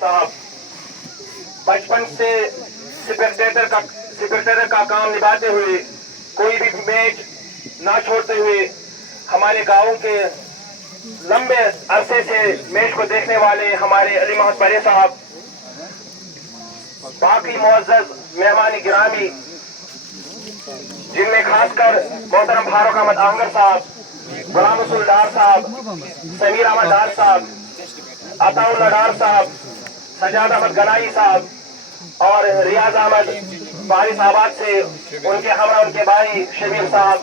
साहब बचपन से सेक्रेटरी का काम निभाते हुए कोई भी मैच ना छोड़ते हुए हमारे गांव के लंबे अरसे से मैच को देखने वाले हमारे अली मोहम्मद बड़े साहब, बाकी मुअज़्ज़ज़ मेहमान गिरामी जिनमें खासकर मोहतरम फारूक अहमद आंगर साहब, गुलाम रसूल डार साहब, समीर अहमद डार साहब, अताउल्लाह डार साहब, सजाद अहमद गनाई साहब और रियाज अहमद फारिसाबाद से उनके हमरा उनके भाई शबीर साहब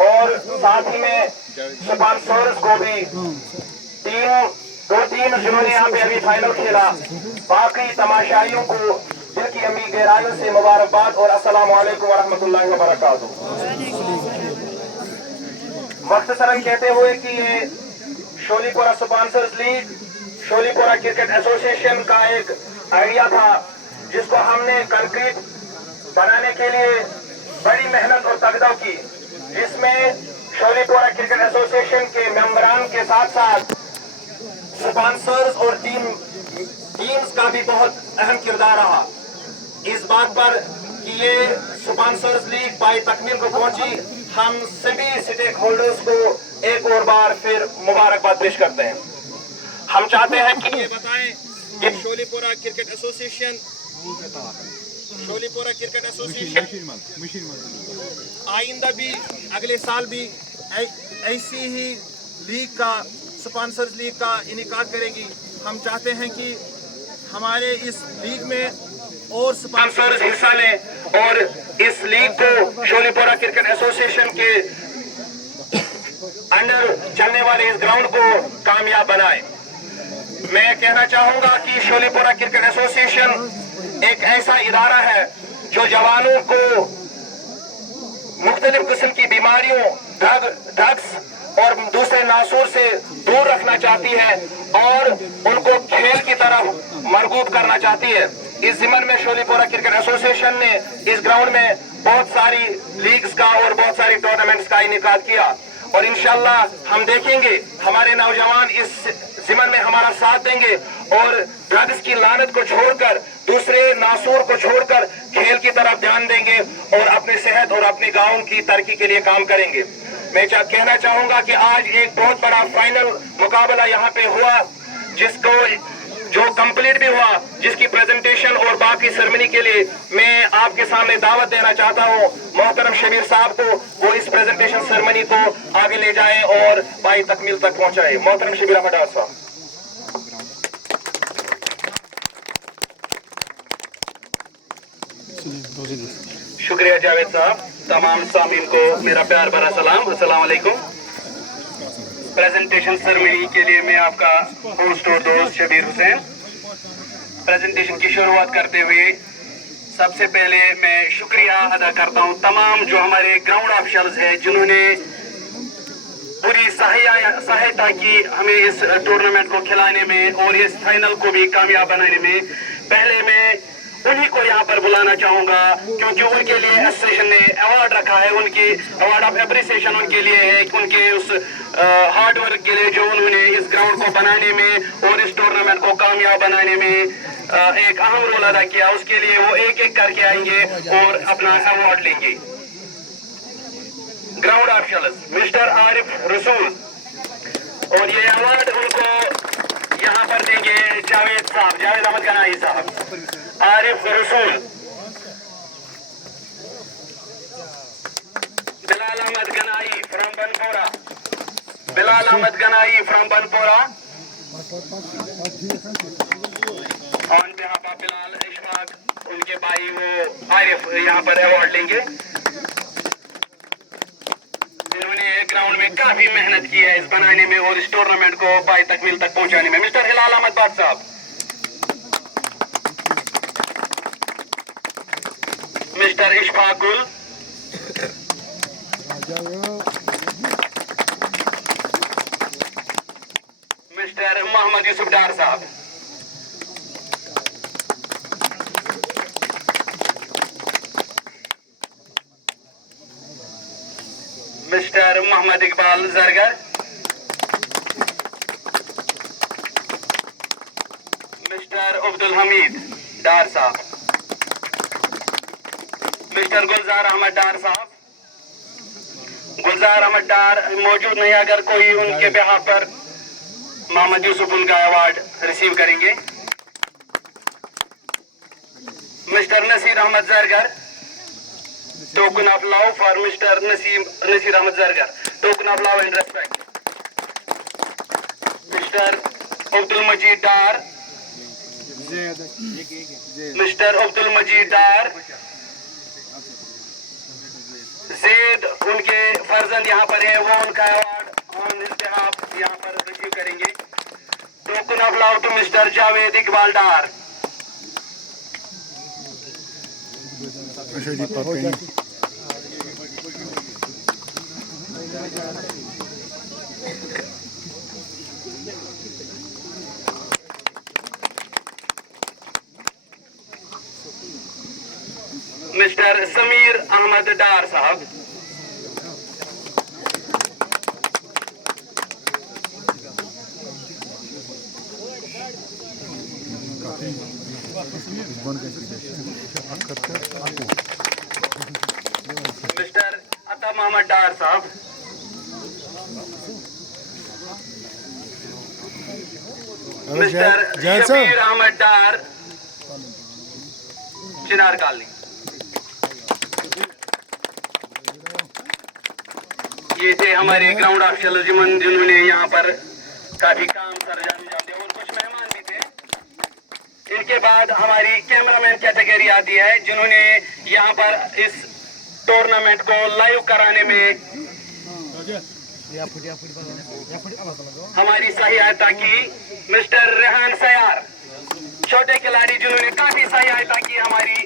और साथ ही में स्पॉन्सर्स को भी दो टीम जिन्होंने यहाँ पे अभी फाइनल खेला, बाकी तमाशाइयों को दिल की अम्मी गहराइयों से मुबारकबाद और अस्सलाम वालेकुम वरहमतुल्लाहि वबरकातुहू। मख्तसरन कहते हुए कि ये शोलीपोरा स्पॉन्सर्स लीग, शोलीपोरा क्रिकेट एसोसिएशन का एक आइडिया था जिसको हमने कंक्रीट बनाने के लिए बड़ी मेहनत और तगदा की, जिसमें शोलीपोरा क्रिकेट एसोसिएशन के मेंबरान के साथ साथ स्पॉन्सर्स और टीम्स का भी बहुत अहम किरदार रहा। इस बात पर कि ये स्पॉन्सर्स लीग पाई तकमील को पहुंची, हम सभी स्टेक होल्डर्स को एक और बार फिर मुबारकबाद पेश करते हैं। हम चाहते हैं कि ये बताएं कि शोलीपोरा क्रिकेट एसोसिएशन आइंदा भी अगले साल भी ऐसी ही लीग का स्पॉन्सर्स लीग का इनेकाद करेगी। हम चाहते हैं कि हमारे इस लीग में और स्पॉन्सर्स हिस्सा लें और इस लीग को शोलीपोरा क्रिकेट एसोसिएशन के अंडर चलने वाले इस ग्राउंड को कामयाब बनाएं। मैं कहना चाहूंगा कि शोलीपोरा क्रिकेट एसोसिएशन एक ऐसा इदारा है जो जवानों को मुख्तलिफ किस्म की बीमारियों, ड्रग्स और दूसरे नासूर से दूर रखना चाहती है और उनको खेल की तरफ मरगूब करना चाहती है। इस जिम्मन में शोलीपोरा क्रिकेट एसोसिएशन ने इस ग्राउंड में बहुत सारी लीग्स का और बहुत सारी टूर्नामेंट्स का इनेकाद किया और इंशाल्लाह हम देखेंगे हमारे नौजवान इस जिम्मन में हमारा साथ देंगे और ड्रग्स की लानत को छोड़कर, दूसरे नासूर को छोड़कर खेल की तरफ ध्यान देंगे और अपने सेहत और अपने गांव की तरक्की के लिए काम करेंगे। मैं कहना चाहूंगा कि आज एक बहुत बड़ा फाइनल मुकाबला यहाँ पे हुआ, जिसको जो कंप्लीट भी हुआ, जिसकी प्रेजेंटेशन और बाकी सेरेमनी के लिए मैं आपके सामने दावत देना चाहता हूँ मोहतरम शबीर साहब को, वो इस प्रेजेंटेशन सेरेमनी को आगे ले जाएं और पाई तकमील तक पहुंचाएं। मोहतरम शबीर अहमद डार साहब। शुक्रिया जावेद साहब। तमाम सामीन को मेरा प्यार भरा सलाम, अस्सलाम वालेकुम। प्रेजेंटेशन सेरेमनी के लिए मैं आपका होस्ट और दोस्त शबीर हुसैन। प्रेजेंटेशन की शुरुआत करते हुए सबसे पहले मैं शुक्रिया अदा करता हूं तमाम जो हमारे ग्राउंड ऑफिशियल्स हैं जिन्होंने पूरी सहायता की हमें इस टूर्नामेंट को खिलाने में और इस फाइनल को भी कामयाब बनाने में। पहले मैं उन्हीं को यहाँ पर बुलाना चाहूंगा क्योंकि उनके लिए एसोसिएशन ने अवार्ड रखा है, उनकी अवार्ड ऑफ एप्रिसिएशन उनके लिए है, उनके उस हार्ड वर्क के लिए जो उन्होंने इस ग्राउंड को बनाने में और इस टूर्नामेंट को कामयाब बनाने में एक अहम रोल अदा किया। उसके लिए वो एक एक करके आएंगे और अपना अवार्ड लेंगे। ग्राउंड ऑफिशियल्स मिस्टर आरिफ रसूल, और ये अवार्ड उनको यहाँ पर देंगे जावेद साहब, जावेद अहमद गनाई साहब। Arif Rasool, Bilal Ahmad Ganai from Banpora, Bilal Ahmad Ganai from Banpora. On behalf of Bilal Ishfaq, उनके भाई वो आरिफ यहाँ पर अवार्ड लेंगे। इन्होंने ग्राउंड में काफी मेहनत की है इस बनाने में और इस टूर्नामेंट को पाई तकमील तक पहुंचाने में। मिस्टर हिलाल अहमद बाट साहब, मिस्टर इशफाक गुल, मिस्टर मोहम्मद यूसुफ डार साहब, मिस्टर मोहम्मद इकबाल जरगर, मिस्टर अब्दुल हमीद डार साहब, मिस्टर गुलजार अहमद डार साहब। गुलजार अहमद डार मौजूद नहीं, अगर कोई उनके बिहाफ पर मोहम्मद यूसुफ उनका अवार्ड रिसीव करेंगे। Mister Nasir Ahmad Zargar, token of love for mister Nasir Ahmad Zargar, token of love and respect. Mister Abdul Majeed Dar, mister Abdul Majeed Dar Zaid, उनके फर्जंद यहाँ पर है, वो उनका अवार्ड ऑन हिज बिहाफ यहाँ पर रिसीव करेंगे। Token of love to mister Javed Iqbal Dar. Mister Sameer Ahmad Dar साहब, मिस्टर अता मोहम्मद डार साहब, मिस्टर शबीर अहमद डार चिनार कॉलोनी। ये थे हमारे ग्राउंड ऑफिशियल जिन्होंने यहाँ पर काफी काम सरंजाम दिया और कुछ मेहमान भी थे। इनके बाद हमारी कैमरामैन कैटेगरी आती है, जिन्होंने यहाँ पर इस टूर्नामेंट को लाइव कराने में हमारी सहायता की। मिस्टर रेहान सयार, छोटे खिलाड़ी जिन्होंने काफी सहायता की, हमारी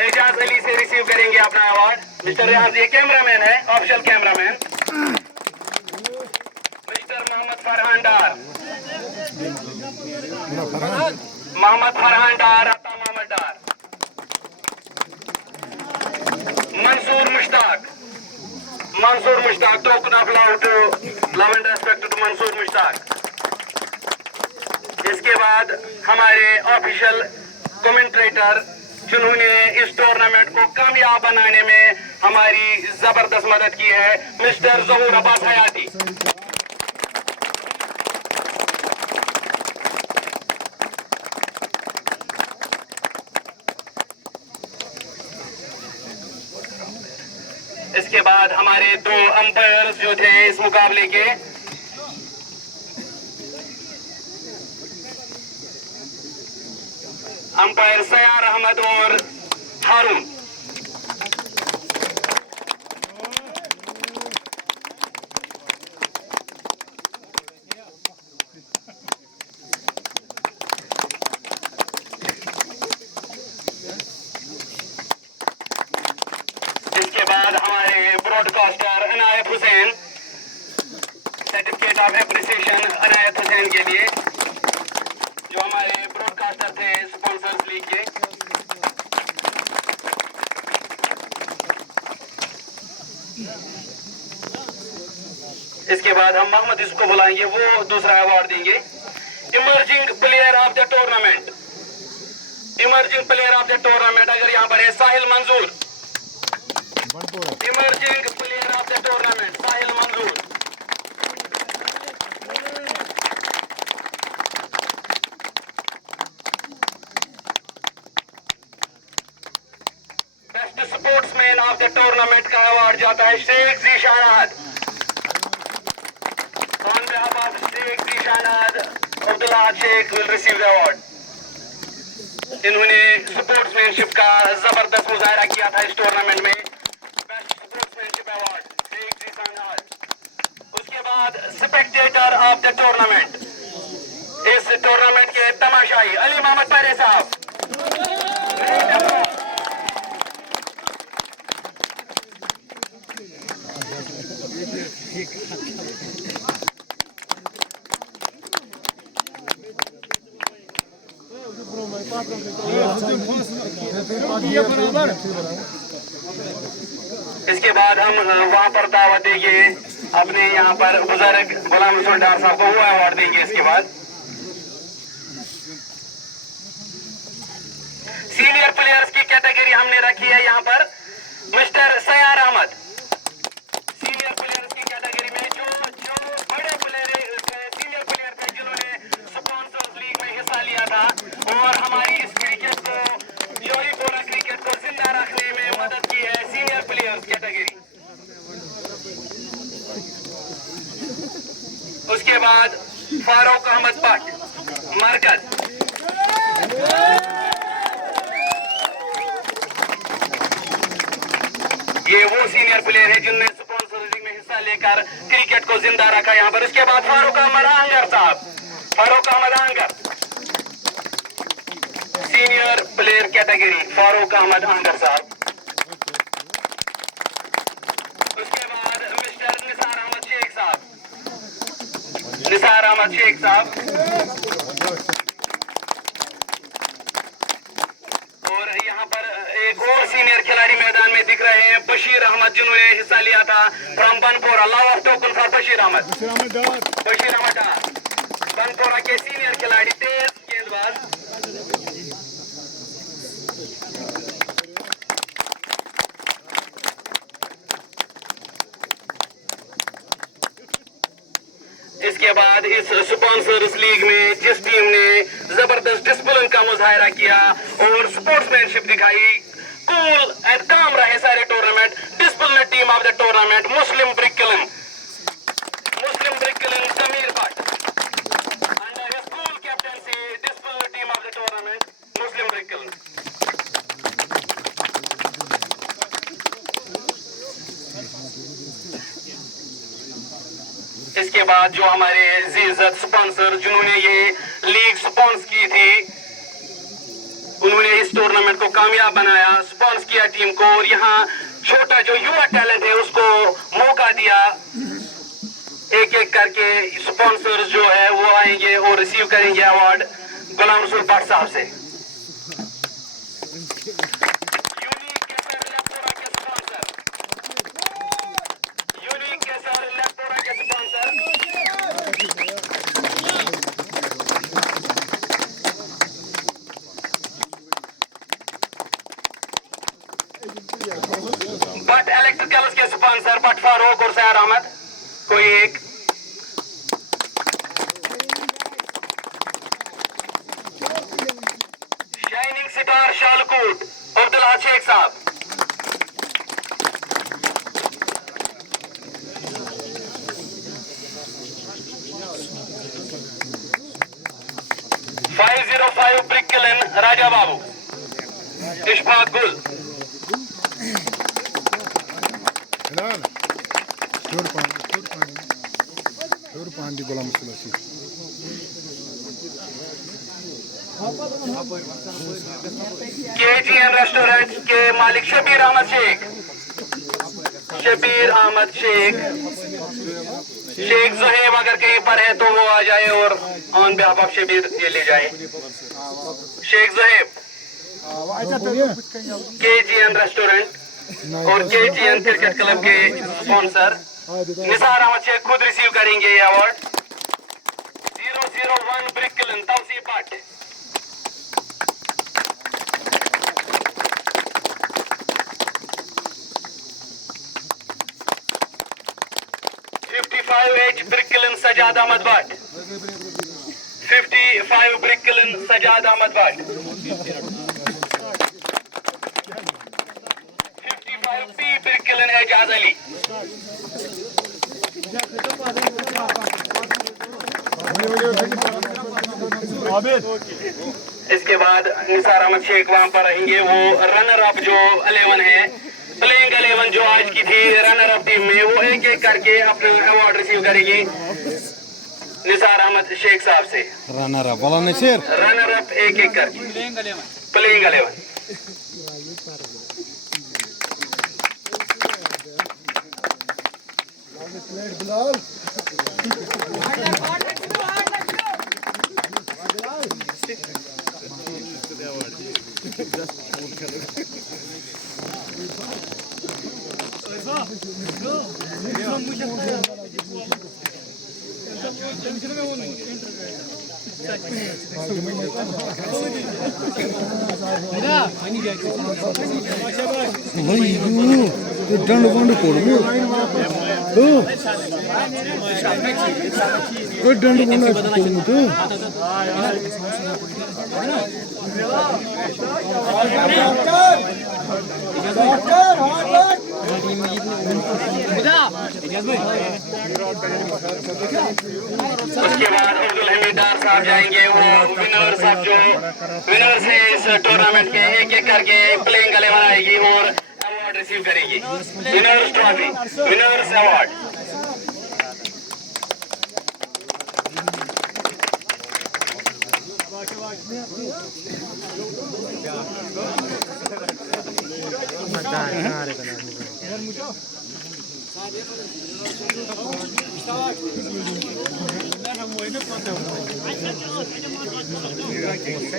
एजाज अली से रिसीव करेंगे अपना अवार्ड। मिस्टर रेहान, ये कैमरामैन है, official cameraman. Mister Mohammad Farhan Dar, Mohammad Farhan Dar, Ata Mohammad Dar. Mansoor Mushtaq, Mansoor Mushtaq, token of love and respect to Mansoor Mushtaq. इसके बाद हमारे ऑफिशियल कमेंट्रेटर जिन्होंने इस टूर्नामेंट को कामयाब बनाने में हमारी जबरदस्त मदद की है, मिस्टर जहूर अब्बास हयाती। इसके बाद हमारे दो अंपायर्स जो थे इस मुकाबले के, अंपायर सयार अहमद और हारून। इसके बाद हमारे broadcaster Inayat Hussain, certificate of appreciation Inayat Hussain के लिए, जो हमारे ब्रॉडकास्टर थे स्पॉन्सर्स लीग के। इसके बाद हम मोहम्मद इसको बुलाएंगे, वो दूसरा अवार्ड देंगे। Emerging player of the tournament, emerging player of the tournament अगर यहाँ पर है Sahil Manzoor, emerging player of the tournament Sahil Manzoor. Best sportsman of the tournament का अवार्ड जाता है Sheikh Zeeshan Ahad. On behalf of Sheikh Zeeshan Ahad, Abdullah Sheikh will receive the award. इन्होंने स्पोर्ट्समैनशिप का जबरदस्त मुजाहरा किया था इस टूर्नामेंट में। Best sportsmanship award Sheikh Zeeshan Ahad. उसके बाद स्पेक्टेटर ऑफ द टूर्नामेंट, इस टूर्नामेंट के तमाशाई अली मोहम्मद पारे साहब। इसके बाद हम वहां पर दावत देंगे अपने यहाँ पर बुजुर्ग गुलाम रसूल डार साहब को, वो अवार्ड देंगे। इसके बाद सीनियर प्लेयर्स की कैटेगरी हमने रखी है यहाँ पर मिस्टर सयार अहमद। सीनियर प्लेयर्स की कैटेगरी में जो बड़े प्लेयर सीनियर प्लेयर थे जिन्होंने स्पॉन्सर्स लीग में हिस्सा लिया था और हमारी इस क्रिकेट को शोरीपोरा क्रिकेट को जिंदा रखने में मदद की है, सीनियर प्लेयर्स कैटेगरी। उसके बाद फारूक अहमद भट्ट मरकज। ये वो सीनियर प्लेयर है जिनने स्पॉन्सरिंग में हिस्सा लेकर क्रिकेट को जिंदा रखा यहाँ पर। उसके बाद फारूक अहमद आंगर साहब, Farooq Ahmad Angar senior player category, Farooq Ahmad Angar साहब। उसके बाद मिस्टर निसार अहमद शेख साहब, निसार अहमद शेख साहब। और यहाँ पर एक और सीनियर खिलाड़ी मैदान में दिख रहे हैं, बशीर अहमद, जिन्होंने हिस्सा लिया था from Banpora. Love of token for Bashir Ahmad, Bashir Ahmad Banpora के सीनियर खिलाड़ी, तेज गेंदबाज। इसके बाद इस स्पॉन्सर्स लीग में जिस टीम ने जबरदस्त डिसिप्लिन का मुजाहिरा किया और स्पोर्ट्समैनशिप दिखाई, कूल एंड काम रहे सारे tournament, discipline team of the tournament Muslim brick kiln Sameer Bhatt under his cool captaincy, discipline team of the tournament Muslim brick kiln. इसके बाद जो हमारे इज्जत स्पॉन्सर जिन्होंने ये लीग स्पॉन्स की थी, उन्होंने इस टूर्नामेंट को कामयाब बनाया, स्पॉन्स किया टीम को और यहाँ छोटा जो युवा टैलेंट है उसको मौका दिया। एक एक करके स्पॉन्सर जो है वो आएंगे और रिसीव करेंगे अवार्ड गुलाम रसूल भट्ट साहब से। बट इलेक्ट्रिकल्स के स्पॉन्सर बट फारूक और सयार अहमद, कोई एक। शाइनिंग सितार शालकूट अब्दुल्ला शेख साहब। $505 ब्रिक किलन राजा बाबू, इशफाक गुल। KGN रेस्टोरेंट के मालिक शबीर अहमद शेख, शबीर अहमद शेख, शेख ज़ुहैब अगर कहीं पर है तो वो आ जाए और ऑन बिहाफ ऑफ शबीर ये ले जाए। शेख ज़ुहैब KGN रेस्टोरेंट और KGN क्रिकेट क्लब के स्पॉन्सर। निसार अहमद शेख खुद रिसीव करेंगे ये award. 001 brick kiln Tauseef Bhat. $55 brick kiln Sajad Ahmad Bhat, 55 brick kiln Sajad Ahmad Bhat. 55 brick kiln Ejaz Ali. इसके बाद निसार अहमद शेख वहां पर रहेंगे, वो रनर अप जो 11 है, प्लेइंग 11 जो आज की थी रनर अप टीम में, वो एक एक करके अपना अवार्ड रिसीव करेगी निसार अहमद शेख साहब से। रनर अप वाला नसीर, रनर अप एक एक करके प्लेइंग 11। डंड बंड कोड़मु तो डंड बंड कोड़मु तो उसके बाद अब्दुल हमीद डार साहब जाएंगे, वो विनर साहब जो विनर से इस टूर्नामेंट के एक एक करके प्लेइंग 11 आएगी और अवार्ड रिसीव करेगी। Winners trophy, winners award.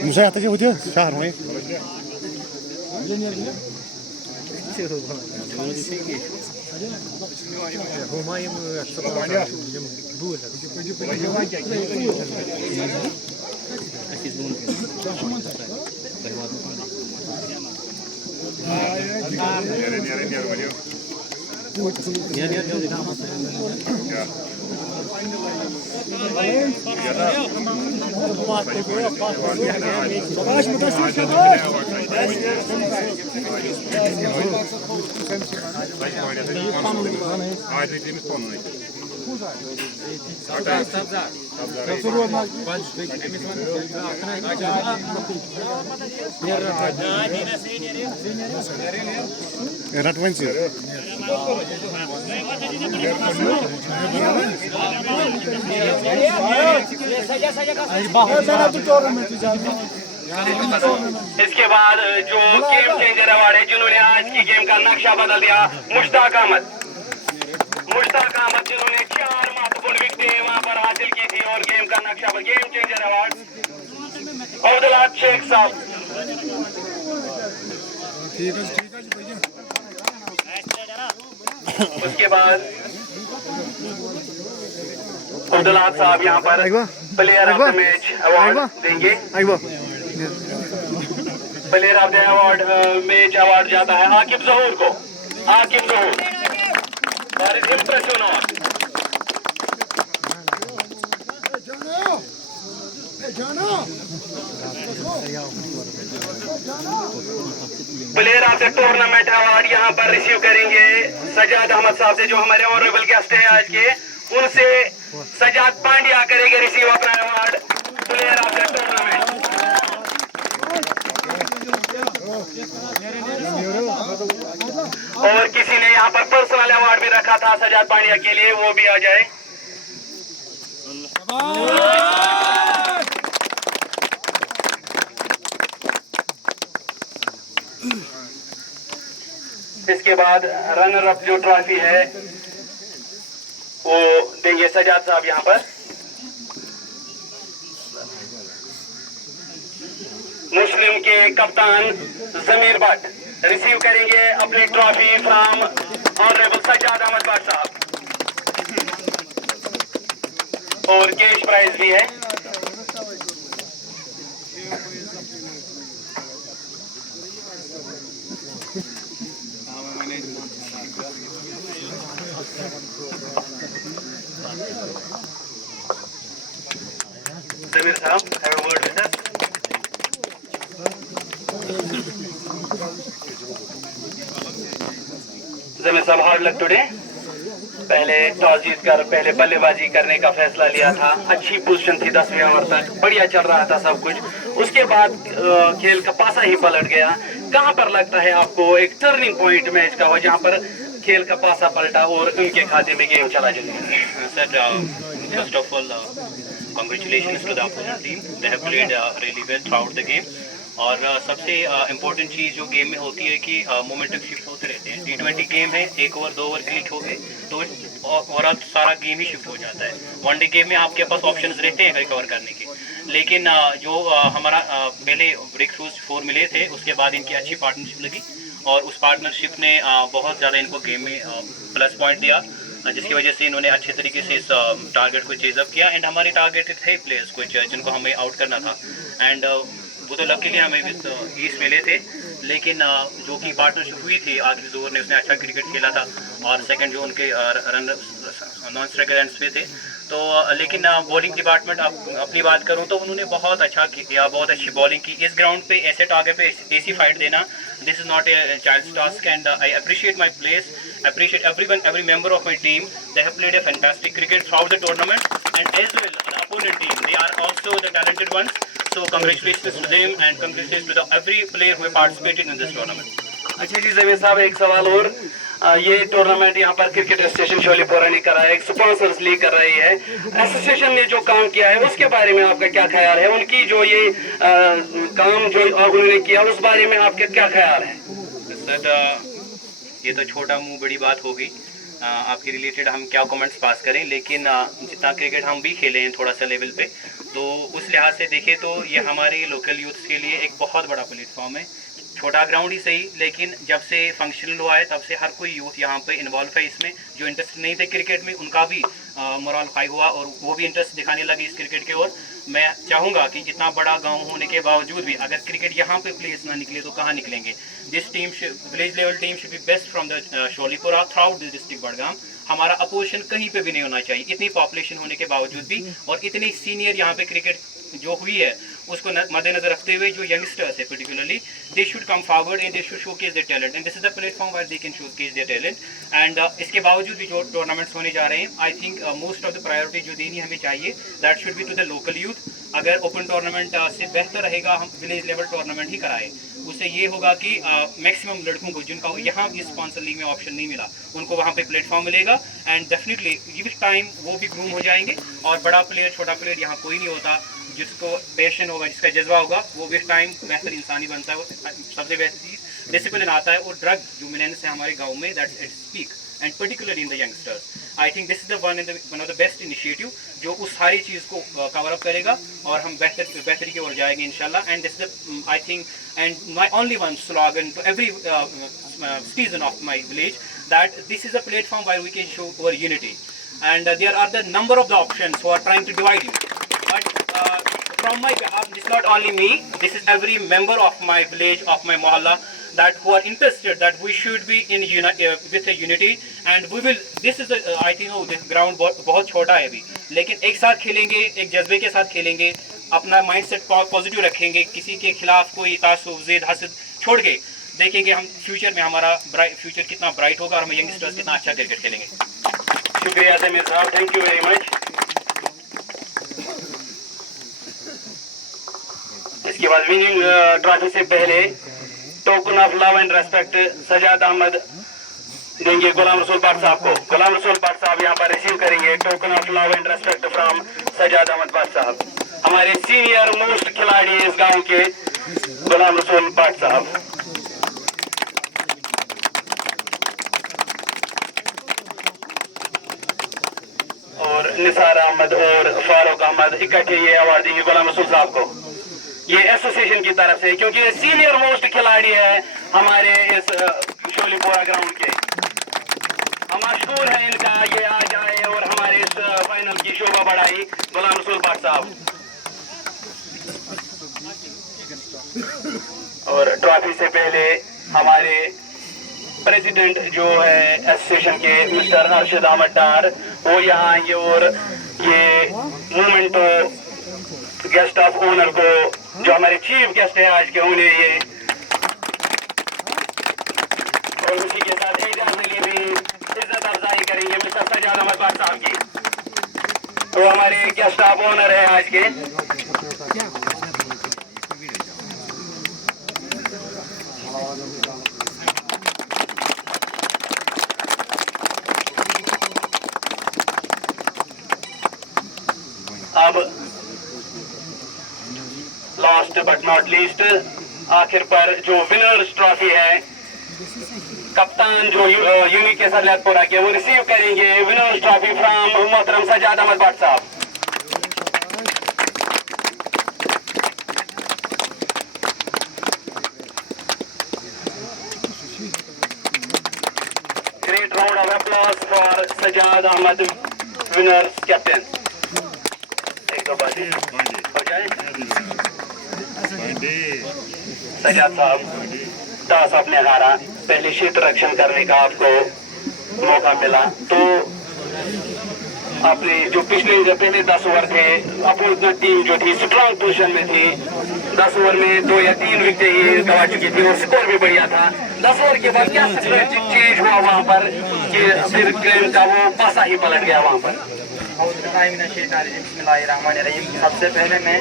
मुझे आता है वो शहर में इसके बाद जो गेम चेंजर अवार्ड है, जिन्होंने आज की गेम का नक्शा बदल दिया, मुश्ताक अहमद जिन्होंने 4 महत्वपूर्ण विकेटें वहां पर हासिल की थी और गेम का नक्शा पर game changer award Abdul Sheikh साहब। उसके बाद अब्दुल साहब यहाँ पर player of the match award देंगे। Player of the award match award जाता है आकिब जहूर को। Aqib Zahoor for his impression on. Player of the tournament award यहाँ पर रिसीव करेंगे सजाद अहमद साहब से, जो हमारे ऑनरेबल गेस्ट हैं आज के। उनसे सजाद पांड्या करेंगे रिसीव अपना award player of the tournament. और किसी ने यहाँ पर पर्सनल अवार्ड भी रखा था सजाद पांड्या के लिए, वो भी आ जाए। इसके बाद रनर अप जो ट्रॉफी है वो देंगे सजाद साहब यहाँ पर। मुस्लिम के कप्तान जमीर भट्ट रिसीव करेंगे अपनी trophy from honourable Sajad Ahmad Bhat साहब, और कैश प्राइज भी है। जमीर साहब, have a word with us. जमीर साहब, हार्ड लक टुडे। पहले टॉस जीतकर पहले बल्लेबाजी करने का फैसला लिया था। अच्छी पोजीशन थी 10वें ओवर तक, बढ़िया चल रहा था सब कुछ। उसके बाद खेल का पासा ही पलट गया। कहां पर लगता है आपको एक टर्निंग पॉइंट मैच का हो, जहां पर खेल का पासा पलटा और उनके खाते में गेम चला जाए? Sir, first of all congratulations to the opposite team. They have played really well throughout the game. और सबसे इम्पोर्टेंट चीज़ जो गेम में होती है कि मोमेंटम शिफ्ट होते रहते हैं। T20 गेम है, 1 ओवर 2 ओवर क्लिक हो गए तो ओवरऑल सारा गेम ही शिफ्ट हो जाता है। वनडे गेम में आपके पास ऑप्शंस रहते हैं रिकवर करने के, लेकिन जो हमारा पहले ब्रेक थ्रूज 4 मिले थे, उसके बाद इनकी अच्छी पार्टनरशिप लगी और उस पार्टनरशिप ने बहुत ज़्यादा इनको गेम में प्लस पॉइंट दिया। जिसकी वजह से इन्होंने अच्छे तरीके से इस टारगेट को चेज अप किया। एंड हमारे टारगेट थे प्लेयर्स कुछ जिनको हमें आउट करना था, एंड वो तो लकीली हमें ईस्ट मिले थे, लेकिन जो कि पार्टनरशिप हुई थी आखिरी दौर ने उसने अच्छा क्रिकेट खेला था, और सेकंड जो उनके रन नॉन स्ट्राइकर एंड्स पे थे। तो लेकिन बॉलिंग डिपार्टमेंट अपनी बात करूं तो उन्होंने बहुत अच्छा किया, बहुत अच्छी बॉलिंग की। इस ग्राउंड पे ऐसे टारगेट पे ऐसी फाइट देना, this is not a child's task, and I appreciate my players, appreciate every member of my team. They have played a fantastic cricket throughout the tournament, and as well the opponent team, they are also the talented ones. So congratulations to them, and congratulations to every player who participated in this tournament. अच्छा जी जमीर साहब, एक सवाल और, ये tournament यहाँ पर cricket association शोलीपोरा ने करा है, एक स्पॉन्सर्स लीग कर रही है, एसोसिएशन ने जो काम किया है उसके बारे में आपका क्या ख्याल है? उनकी जो ये काम जो उन्होंने किया उस बारे में आपके क्या ख्याल है? सर ये तो छोटा मुंह बड़ी बात होगी, आपके रिलेटेड हम क्या कमेंट्स पास करें, लेकिन जितना क्रिकेट हम भी खेले हैं थोड़ा सा लेवल पे, तो उस लिहाज से देखें तो ये हमारे लोकल यूथ के लिए एक बहुत बड़ा प्लेटफॉर्म है। छोटा ग्राउंड ही सही, लेकिन जब से फंक्शनल हुआ है तब से हर कोई यूथ यहाँ पे इन्वॉल्व है इसमें। जो इंटरेस्ट नहीं थे क्रिकेट में उनका भी मोरल हाई हुआ और वो भी इंटरेस्ट दिखाने लगे इस क्रिकेट की ओर। मैं चाहूँगा कि इतना बड़ा गांव होने के बावजूद भी अगर क्रिकेट यहाँ पे प्लेयर्स ना निकले तो कहाँ निकलेंगे। This team village level team should be best from the Sholipora throughout this district Budgam. हमारा अपोजिशन कहीं पे भी नहीं होना चाहिए, इतनी पॉपुलेशन होने के बावजूद भी, और इतनी सीनियर यहाँ पे क्रिकेट जो हुई है उसको मद्देनजर रखते हुए जो यंगस्टर्स है particularly, they should come forward and they should showcase their talent, and this is the platform where they can showcase their talent. And इसके बावजूद भी जो टूर्नामेंट्स होने जा रहे हैं, I think most of the priority जो देनी हमें चाहिए that should be to the local youth. अगर ओपन टूर्नामेंट से बेहतर रहेगा हम विलेज लेवल टूर्नामेंट ही कराएं, उससे ये होगा कि मैक्सिमम लड़कों को जिनका यहाँ इस स्पॉन्सर लीग में ऑप्शन नहीं मिला उनको वहाँ पे प्लेटफॉर्म मिलेगा, एंड डेफिनेटली विद टाइम वो भी ग्रूम हो जाएंगे। और बड़ा प्लेयर छोटा प्लेयर यहाँ कोई नहीं होता, जिसको पैशन होगा जिसका जज्बा होगा वो विद टाइम बेहतर इंसानी बनता है, वो सबसे बेहतर डिसिप्लिन आता है। और ड्रग जो मिलेंस है हमारे गाँव में that's its peak, and particularly in the youngsters. I think this is the one of the best initiative जो उस सारी चीज़ को कवर अप करेगा और हम बेहतरी की ओर जाएंगे इंशाल्लाह। And this the I think and my only one slogan to every citizen of my village that this is a platform where we can show our unity, and there are the number of the options who are trying to divide you, but from my behalf, this is not only me, this is every member of my village, of my mohalla, that who are interested that we should be in with a unity, and we will, this is the I think this ground बहुत छोटा है अभी, लेकिन एक साथ खेलेंगे, एक जज्बे के साथ खेलेंगे, अपना माइंडसेट पॉजिटिव रखेंगे, किसी के खिलाफ कोई तासुब ज़ेद हसद छोड़ के देखेंगे हम फ्यूचर में हमारा फ्यूचर कितना ब्राइट होगा और हम यंगस्टर्स कितना अच्छा क्रिकेट खेलेंगे। शुक्रिया समीर साहब, थैंक यू वेरी मच। इसके बाद विनिंग ट्रॉफी से पहले token of love and respect Sajad Ahmad देंगे गुलाम रसूल भट्ट साहब को। गुलाम रसूल भट्ट साहब यहाँ पर रिसीव करेंगे token of love and respect from Sajad Ahmad Bhat साहब, हमारे सीनियर मोस्ट खिलाड़ी इस गांव के गुलाम रसूल भट्ट साहब। और निसार अहमद और फारूक अहमद इकट्ठे ये अवार्ड देंगे गुलाम रसूल साहब को, ये एसोसिएशन की तरफ से, क्योंकि ये सीनियर मोस्ट खिलाड़ी है हमारे इस शोलीपोरा ग्राउंड के। हम मशहूर है इनका, ये आज आए और हमारे इस फाइनल की शोभा बढ़ाई गुलाम रसूल भट्ट साहब। और ट्रॉफी से पहले हमारे प्रेसिडेंट जो है एसोसिएशन के मिस्टर अरशद अहमद डार वो यहाँ आएंगे और ये मूवमेंट गेस्ट ऑफ ऑनर को जो हमारे चीफ गेस्ट है आज के उन्हें ये, और उसी के साथ एजाज के लिए भी इज्जत अफजाई करेंगे मिस्टर सजाद अहमद भट्ट साहब की, तो हमारे गेस्ट ऑफ ऑनर है आज के। अब लास्ट बट नॉट लीस्ट, आखिर पर जो विनर्स ट्रॉफी है कप्तान जो यूनिक के सरलतपुरा के, वो रिसीव करेंगे विनर्स ट्रॉफी फ्रॉम मोहतरम सजाद अहमद भट्ट साहब। Great round of applause for Sajad Ahmad winner captain. एक दो बातें हो जाए। सजाद साहब टॉस आपने हारा, पहले क्षेत्र रक्षण करने का आपको मौका मिला, तो आपने जो पिछले जो पहले 10 ओवर थे अपनी टीम जो थी स्ट्रांग पोजीशन में थी, 10 ओवर में 2 या 3 विकेट ही गंवा चुकी थी और स्कोर भी बढ़िया था। 10 ओवर के बाद क्या स्ट्रेटेजिक चेंज हुआ वहां पर कि फिर गेम का वो पासा ही पलट गया वहां पर? सबसे पहले मैं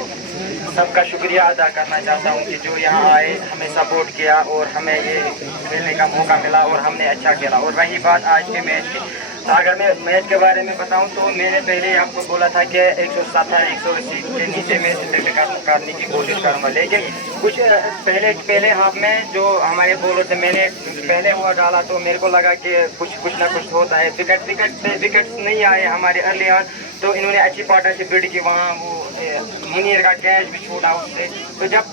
सबका शुक्रिया अदा करना चाहता हूँ कि जो यहाँ आए, हमें सपोर्ट किया और हमें ये खेलने का मौका मिला और हमने अच्छा खेला। और वही बात आज के मैच की, अगर मैं मैच के बारे में बताऊं तो मैंने पहले आपको बोला था कि 170-180 के नीचे में सिलेक्ट करने की कोशिश करूंगा, लेकिन कुछ पहले हाफ में जो हमारे बॉलर थे, मैंने पहले हुआ डाला तो मेरे को लगा कि कुछ ना कुछ होता है। विकेट्स नहीं आए हमारे अर्ली ऑन, तो इन्होंने अच्छी पार्टनरशिप बिल्ड की। वहाँ वो मुनीर का कैच भी छूटा उससे। तो जब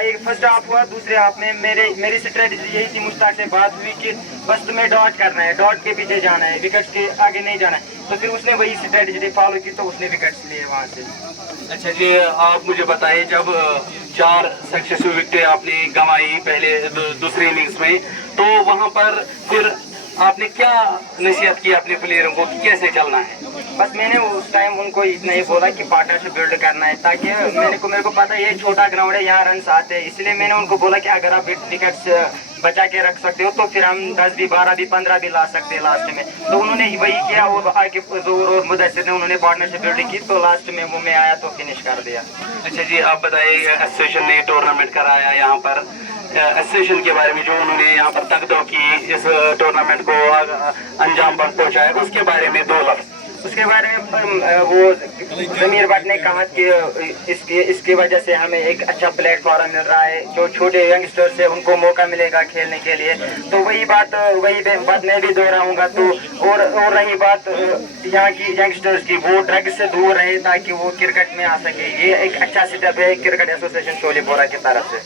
एक फर्स्ट हाफ हुआ, दूसरे हाफ में मेरी स्ट्रेटजी यही थी, मुश्ताक से बात हुई कि बस तुम्हें डॉट करना है, डॉट के पीछे जाना है, विकेट्स के आगे नहीं जाना है। तो फिर उसने वही स्ट्रेटजी फॉलो की, तो उसने विकेट्स लिए वहाँ से। अच्छा जी, आप मुझे बताइए, जब 4 सक्सेसिव विकेट आपने गंवाई पहले दूसरी इनिंग्स में, तो वहाँ पर फिर आपने क्या नसीहत की अपने प्लेयरों को कि कैसे चलना है? बस मैंने उस टाइम उनको इतना ही बोला कि पार्टनरशिप बिल्ड करना है, ताकि मेरे को पता है ये छोटा ग्राउंड है, यहाँ रन आते हैं, इसलिए मैंने उनको बोला कि अगर आप विकेट्स बचा के रख सकते हो तो फिर हम 10 भी 12 भी 15 भी ला सकते हैं लास्ट में। तो उन्होंने वही किया और आगे जोर और मुदस्सिर ने उन्होंने पार्टनरशिप बिल्ड की, तो लास्ट में वो में आया तो फिनिश कर दिया। अच्छा जी, आप बताइए, एसोसिएशन ने टूर्नामेंट कराया यहाँ पर, एसोसिएशन के बारे में जो उन्होंने यहाँ पर तकदो की इस टूर्नामेंट को अंजाम पर पहुँचाया, उसके बारे में 2 लफ्ज़। उसके बारे में वो जमीर भट्ट ने कहा कि इसकी वजह से हमें एक अच्छा प्लेटफॉर्म मिल रहा है, जो छोटे यंगस्टर्स है उनको मौका मिलेगा खेलने के लिए। तो वही बात मैं भी दोहराऊंगा। तो और रही बात यहाँ की यंगस्टर्स की, वो ड्रग्स से दूर रहे ताकि वो क्रिकेट में आ सके। ये एक अच्छा सेटअप है क्रिकेट एसोसिएशन शोलीपोरा की तरफ से।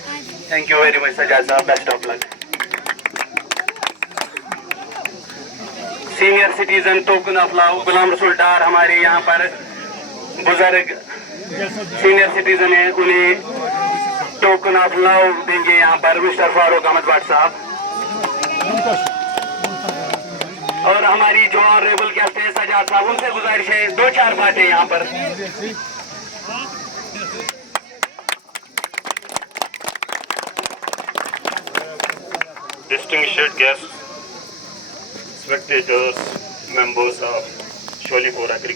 Thank you very much Sajad साहब, best of luck. Senior citizen token of love Ghulam Rasool Dar हमारे यहाँ पर बुजुर्ग सीनियर सिटीजन है, उन्हें टोकन ऑफ लव देंगे यहाँ पर मिस्टर फारूक अहमद भट्ट साहब। और हमारी जो ऑनरेबल गेस्ट है सजाद साहब, उनसे गुजारिश है 2-4 बातें यहाँ पर। Distinguished guests, spectators, members of Sholipora Cricket